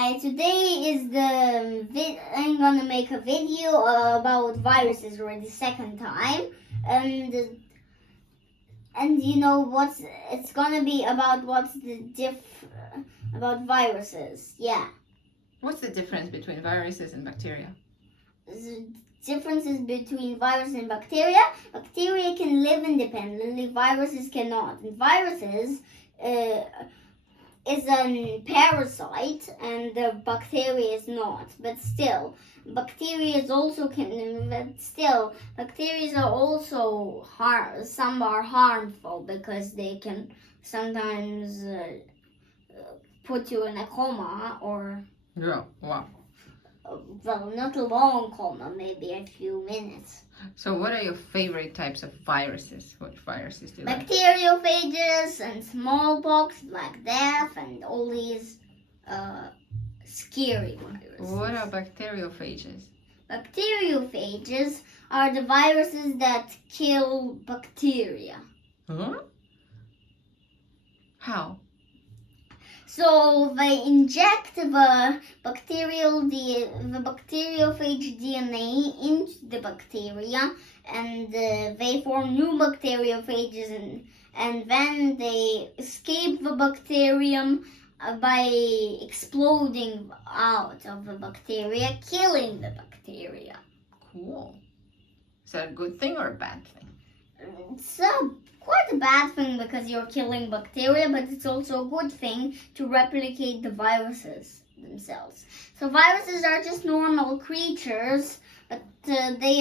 Hi, today is I'm gonna make a video about viruses for the second time, and you know it's gonna be about about viruses. Yeah, What's the difference between viruses and bacteria? the differences between virus and bacteria. Bacteria can live independently. Viruses cannot. And viruses is a parasite and the bacteria is not, but still bacteria are also some are harmful because they can sometimes put you in a coma or Yeah, wow. well, not a long coma, maybe a few minutes. So what are your favorite types of viruses? What viruses do you like? Bacteriophages and smallpox, Black Death, and all these scary viruses. What are bacteriophages? Bacteriophages are the viruses that kill bacteria. Huh? How? So they inject the bacteriophage DNA into the bacteria, and they form new bacteriophages, and then they escape the bacterium by exploding out of the bacteria, killing the bacteria. Cool. Is that a good thing or a bad thing? It's quite a bad thing because you're killing bacteria, but it's also a good thing to replicate the viruses themselves. So viruses are just normal creatures, but they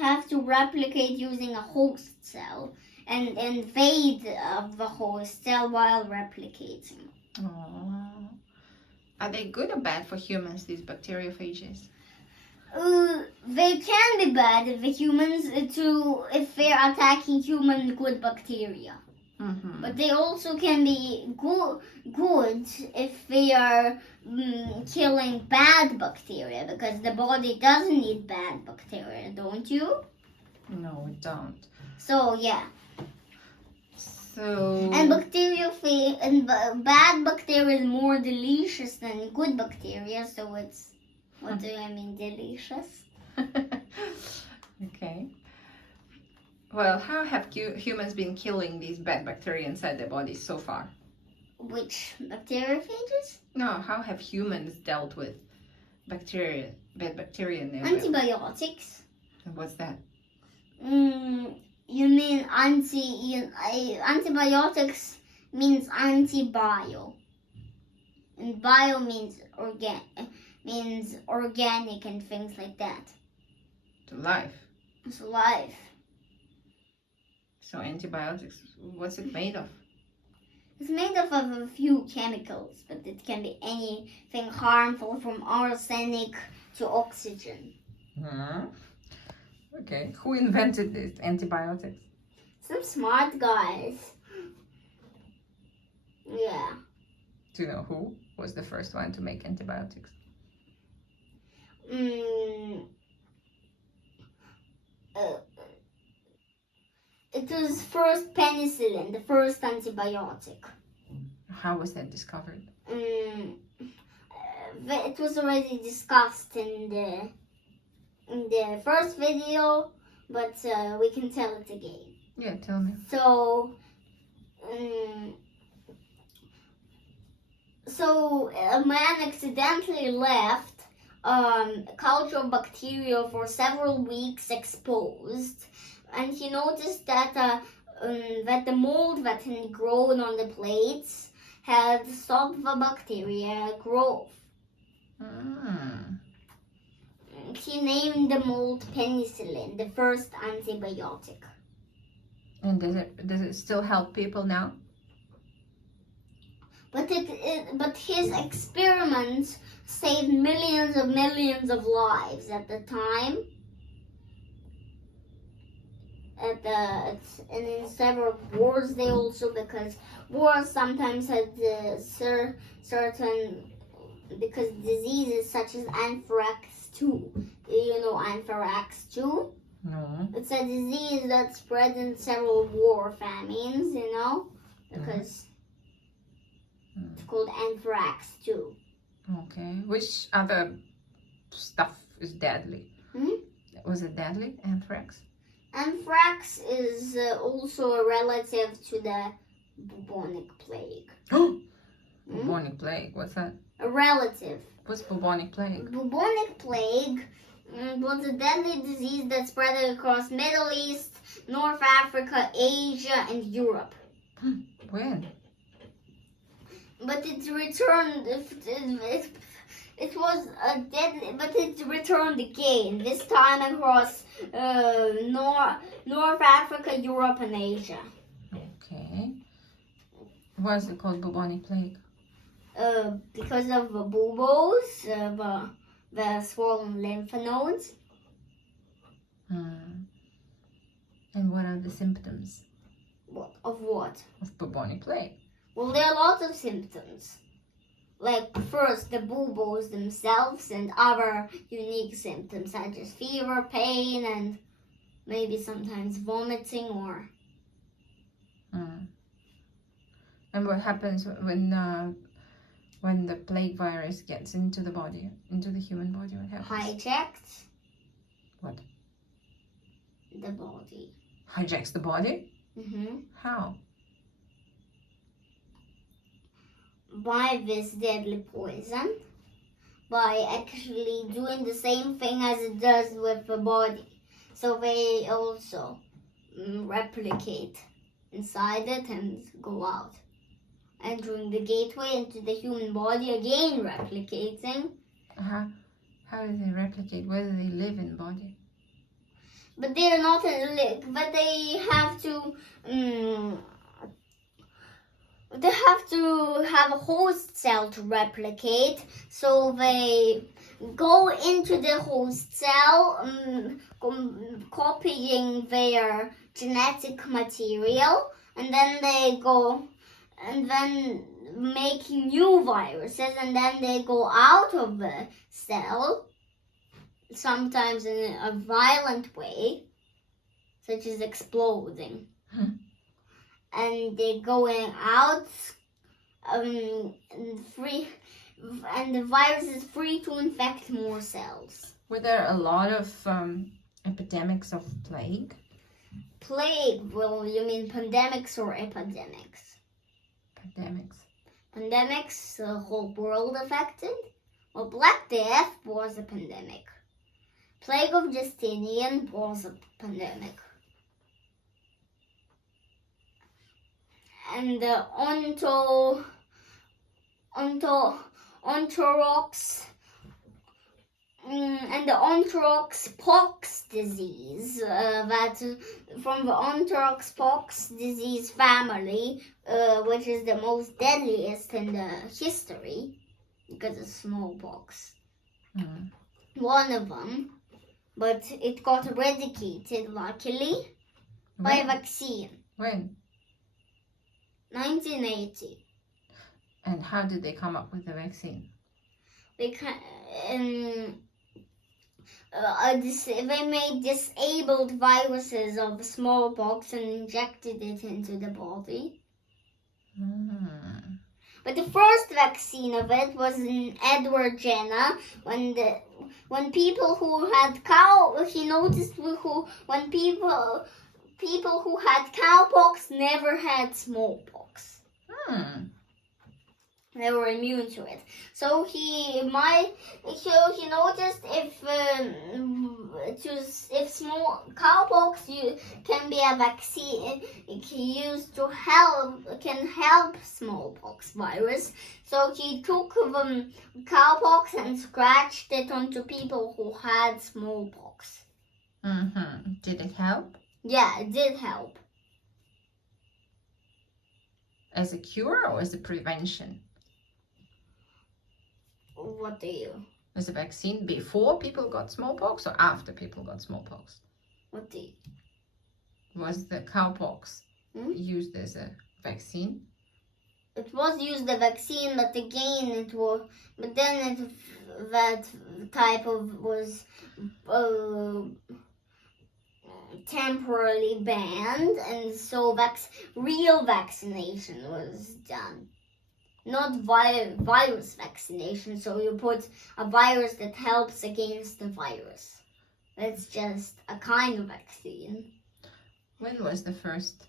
have to replicate using a host cell and invade of the host cell while replicating. Aww. Are they good or bad for humans, these bacteriophages? They can be bad if if they're attacking human good bacteria. Mm-hmm. But they also can be good if they are killing bad bacteria, because the body doesn't need bad bacteria, don't you? No, we don't. So yeah. So. And bad bacteria is more delicious than good bacteria, so it's. What do I mean, delicious? Okay. Well, how have humans been killing these bad bacteria inside their bodies so far? Which bacteriophages? No, how have humans dealt with bad bacteria in their Antibiotics. And what's that? You mean antibiotics means antibio. And bio means organic and things like that. To life. It's life. So antibiotics, what's it made of? It's made up of a few chemicals, but it can be anything harmful from arsenic to oxygen. Okay, who invented these antibiotics? Some smart guys. Yeah. Do you know who was the first one to make antibiotics? It was first penicillin, the first antibiotic. How was that discovered? It was already discussed in the first video, but we can tell it again. Yeah, tell me. So a man accidentally left a culture of bacteria for several weeks exposed, and he noticed that the mold that had grown on the plates had stopped the bacteria growth. He named the mold penicillin, the first antibiotic. And does it still help people now? But his experiments saved millions of lives at the time. And in several wars, they also, because wars sometimes had certain, because diseases such as anthrax 2. Do you know anthrax 2? No. It's a disease that spread in several war famines, because called anthrax too. Okay. Which other stuff is deadly? Was it deadly, anthrax? Anthrax is also a relative to the bubonic plague. Bubonic plague, what's that? A relative. What's bubonic plague? Bubonic plague was a deadly disease that spread across Middle East, North Africa, Asia, and Europe. When? But it returned. It was a deadly, but it returned again. This time across North Africa, Europe, and Asia. Okay. Why is it called bubonic plague? Because of the buboes, the swollen lymph nodes. And what are the symptoms Of what? of bubonic plague? Well, there are lots of symptoms. Like first, the buboes themselves and other unique symptoms such as fever, pain, and maybe sometimes vomiting or... And what happens when the plague virus gets into the body, into the human body? What happens? Hijacks. What? The body. Hijacks the body? How? By this deadly poison, by actually doing the same thing as it does with the body. So they also replicate inside it and go out. Entering the gateway into the human body, again replicating. How do they replicate? Where do they live in the body? But they are not, but they have to have a host cell to replicate, so they go into the host cell, copying their genetic material, and then they go, and then making new viruses, and then they go out of the cell, sometimes in a violent way, such as exploding. And they're going out free, and the virus is free to infect more cells. Were there a lot of epidemics of plague? Plague, well, you mean pandemics or epidemics? Pandemics. Pandemics, the whole world affected. Well, Black Death was a pandemic. Plague of Justinian was a pandemic. And the Ontrox pox disease, that from the Ontrox pox disease family, which is the most deadliest in the history, because of smallpox. One of them, but it got eradicated, luckily, by a vaccine. When? 1980. And how did they come up with the vaccine? They made disabled viruses of smallpox and injected it into the body. But the first vaccine of it was in Edward Jenner, when people who had when people who had cowpox never had smallpox. They were immune to it. So he noticed if small cowpox can be a vaccine used to help smallpox virus. So he took cowpox and scratched it onto people who had smallpox. Did it help? Yeah, it did help. As a cure or as a prevention? What do you? As a vaccine before people got smallpox or after people got smallpox? What do you? Was the cowpox used as a vaccine? It was used as a vaccine, but again that type of was temporarily banned, and so real vaccination was done. not virus vaccination. So you put a virus that helps against the virus. That's just a kind of vaccine. When was the first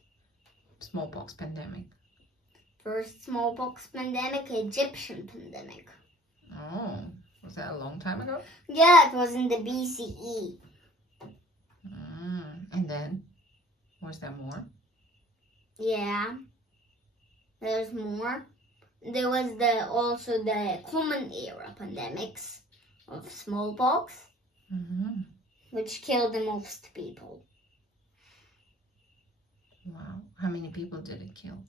smallpox pandemic? First smallpox pandemic, Egyptian pandemic. Oh, was that a long time ago? Yeah, it was in the BCE. And then, was there more? Yeah, there's more. There was also the Common Era pandemics of smallpox, which killed the most people. Wow. How many people did it kill?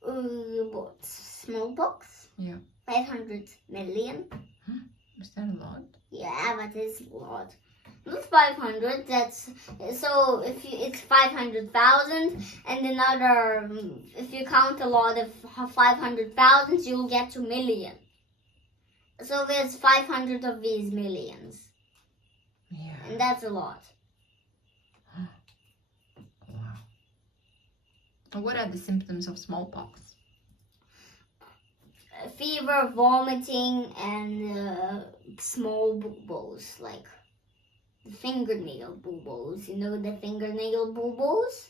What? Smallpox? Yeah. 500 million. Is that a lot? Yeah, but it's a lot. Not 500. That's so. If it's 500,000, and another, if you count a lot of 500,000, you'll get to million. So there's 500 of these millions, Yeah. and that's a lot. Wow. And what are the symptoms of smallpox? Fever, vomiting, and small buboes, like the fingernail buboes. You know the fingernail buboes?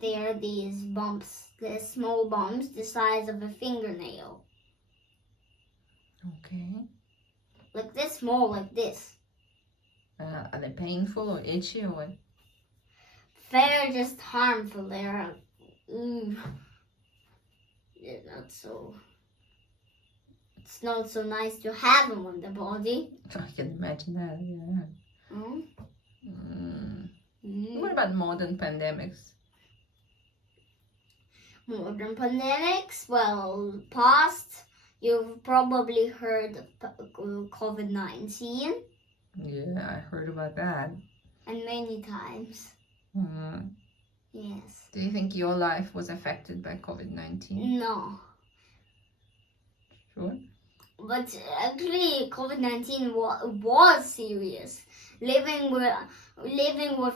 They are these bumps, the small bumps the size of a fingernail. Okay. Like this small, like this. Are they painful or itchy or what? They're just harmful. They're not so. It's not so nice to have them on the body. I can imagine that, yeah. What about modern pandemics? Modern pandemics? Well, past, you've probably heard of COVID-19. Yeah, I heard about that. And many times. Yes. Do you think your life was affected by COVID-19? No. Sure. But actually, COVID-19 was serious. Living with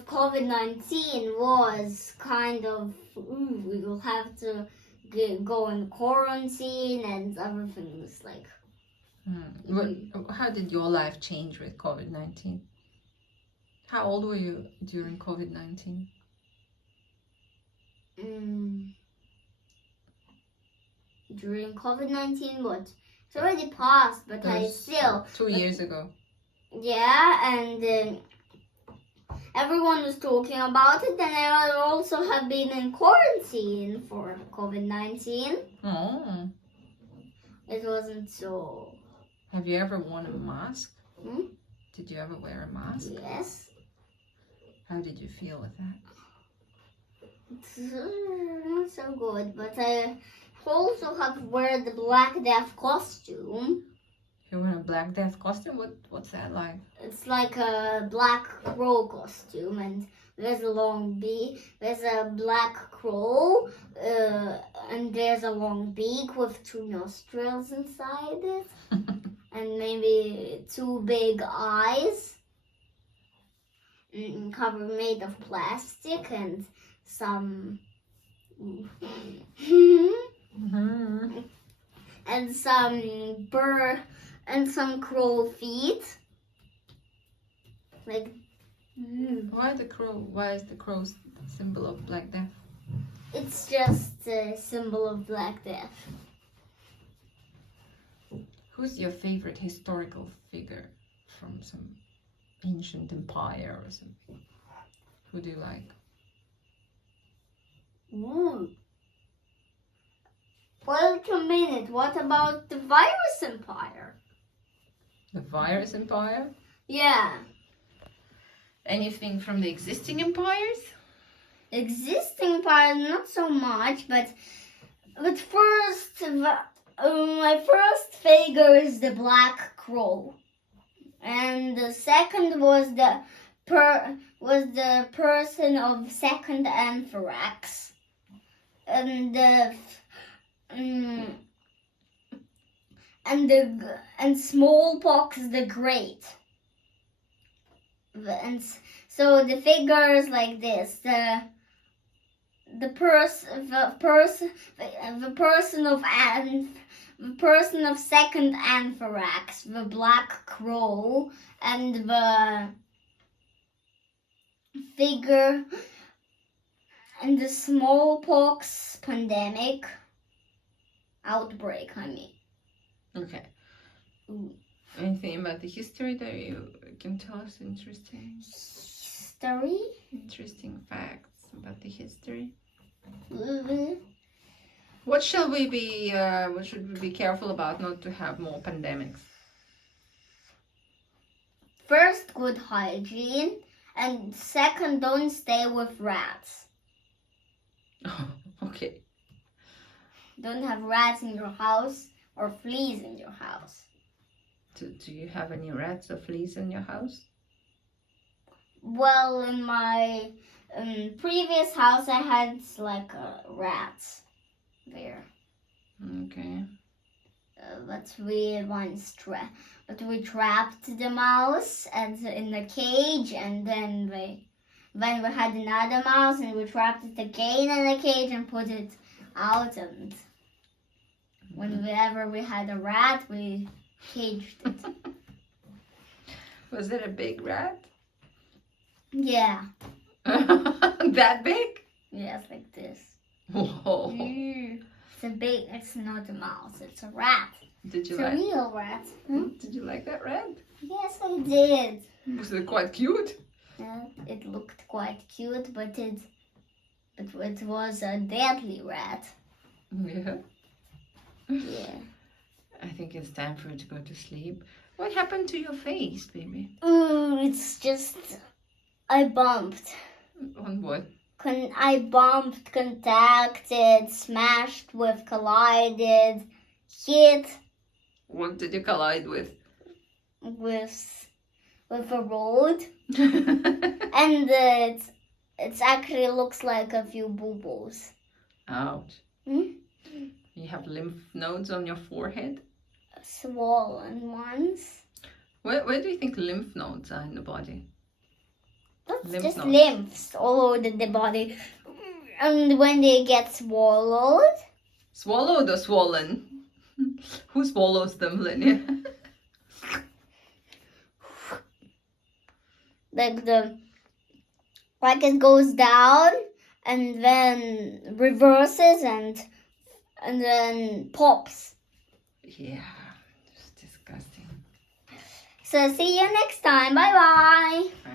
COVID-19 was kind of, we will have to go in quarantine and other things like. How did your life change with COVID-19? How old were you during COVID-19? During COVID-19, what? It's already passed, but I still. 2 years ago. Yeah, and everyone was talking about it, and I also have been in quarantine for COVID-19. Oh. It wasn't so. Have you ever worn a mask? Did you ever wear a mask? Yes. How did you feel with that? It's not so good, but I also have wear the Black Death costume. You wear a Black Death costume? What's that like? It's like a black crow costume, and there's a long beak. There's a black crow, and there's a long beak with 2 nostrils inside it, and maybe 2 big eyes. Cover made of plastic and some and some bird and some crow feet. Like Why is the crow symbol of Black Death? it's just a symbol of Black Death. Who's your favorite historical figure from some ancient empire or something? Who do you like? Wait a minute, what about the virus empire? The virus empire? Yeah. Anything from the existing empires? Existing empire, not so much, but first, my first figure is the Black Crow. And the second was the person of second anthrax, and smallpox the great. And so the figures like this, the person of second anthrax, the black crow, and the figure in the smallpox pandemic outbreak. I mean, Okay. Ooh. Anything about the history that you can tell us? Interesting facts about the history. What should we be careful about not to have more pandemics? First, good hygiene, and second, don't stay with rats. Oh, okay. Don't have rats in your house or fleas in your house. Do you have any rats or fleas in your house? Well, in my previous house, I had like rats there. Okay. But we trapped the mouse in the cage, and then we had another mouse, and we trapped it again in the cage and put it out. And whenever we had a rat, we caged it. Was it a big rat? Yeah. That big? Yes, like this. Whoa. It's not a mouse, it's a rat. Did you it's like a real rat. Hmm? Did you like that rat? Yes, I did. Was it quite cute? It looked quite cute, but it was a deadly rat. Yeah. Yeah. I think it's time for you to go to sleep. What happened to your face, baby? It's just I bumped. On what? I bumped, contacted, smashed with, collided, hit. What did you collide with? With a road. And it actually looks like a few boo-boos. Ouch. Hmm? You have lymph nodes on your forehead? Swollen ones. Where do you think lymph nodes are in the body? That's Lymph just nodes. lymphs all over the body. And when they get swallowed. Swallowed or swollen? Who swallows them, Lenny? Like it goes down and then reverses and then pops. Yeah, it's disgusting. So see you next time. Bye bye. Bye.